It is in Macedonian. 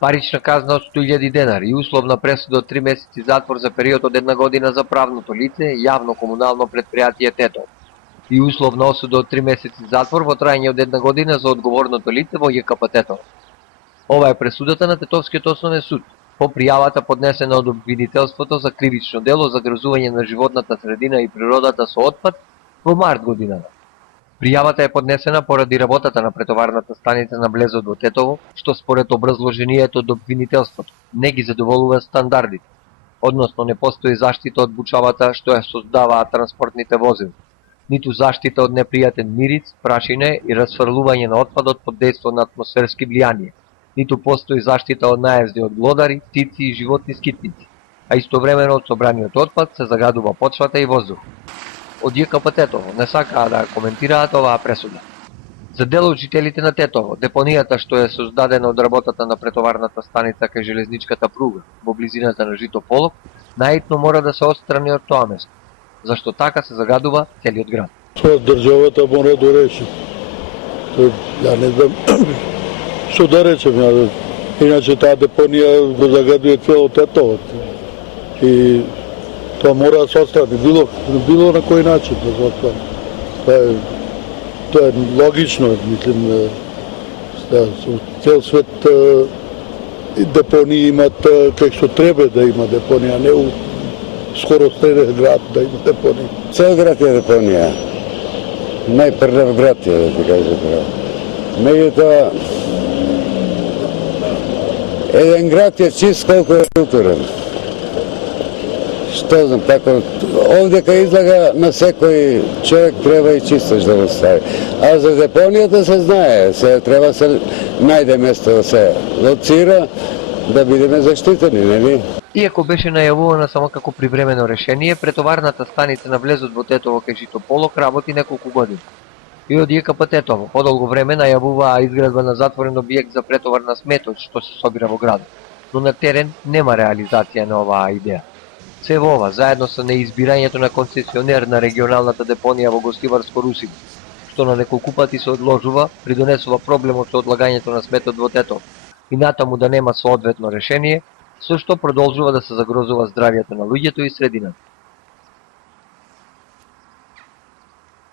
Парична казна од 100.000 денари и условна пресуда од 3 месеци затвор за период од 1 година за правното лице, јавно комунално предпријатие Тетово. И условна осуда од 3 месеци затвор во трајање од 1 година за одговорното лице во ЈКП Тетово. Ова е пресудата на Тетовскиот основен суд по пријавата поднесена од обвинителството за кривично дело за загрозување на животната средина и природата со отпад во март годинава. Пријавата е поднесена поради работата на претоварната станица на влезот во Тетово, што според образложението од обвинителството не ги задоволува стандардите, односно не постои заштита од бучавата што ја создаваат транспортните возила, ниту заштита од непријатен мириц, прашине и расфрлување на отпадот под дејство на атмосферски влијанија, ниту постои заштита од наезди од глодари, птици и животни скитници, а истовремено од собраниот отпад се загадува почвата и воздух. Од ЈКП Тетово не сакаа да коментираат оваа пресуда. За дел од жителите на Тетово, депонијата што е создадена од работата на претоварната станица кај железничката пруга во близината на Жито Полок, наитно мора да се отстрани од тоа место, зашто така се загадува целиот град. Тоа државата мора да реши. Ја не знам што да речем, иначе таа депонија го загадува цело Тетово. И тоа мора да се отстрани, било на кој начин да се отстрани. Тоа е логично, мислим, цел свет депонии имат кај што треба да има депонија, а не у скоро среден град да има депонија. Цел град е депонија. Најпрв град е, да ти кажа право. Меѓутоа, еден град е чист колку е културен. Што знам, така, овдека излага на секој човек треба и чистош да го стави. А за депонијата се знае, треба се најде место да се лоцира, да бидеме заштитени, нели? Иако беше најавувана само како привремено решение, претоварната станица на влезот во Тетово кај Жито Полок работи неколку години. И од ЈКП Тетово подолго време најавуваа изградба на затворен објект за претовар на сметот што се собира во градот, но на терен нема реализација на оваа идеја. Се во ова, заедно со неизбирањето на концесионер на регионалната депонија во Гостиварско Русиво, што на неколку пати се одложува, придонесува проблемот со одлагањето на сметот во Тетово и натаму да нема соодветно решение, со што продолжува да се загрозува здравјето на луѓето и средината.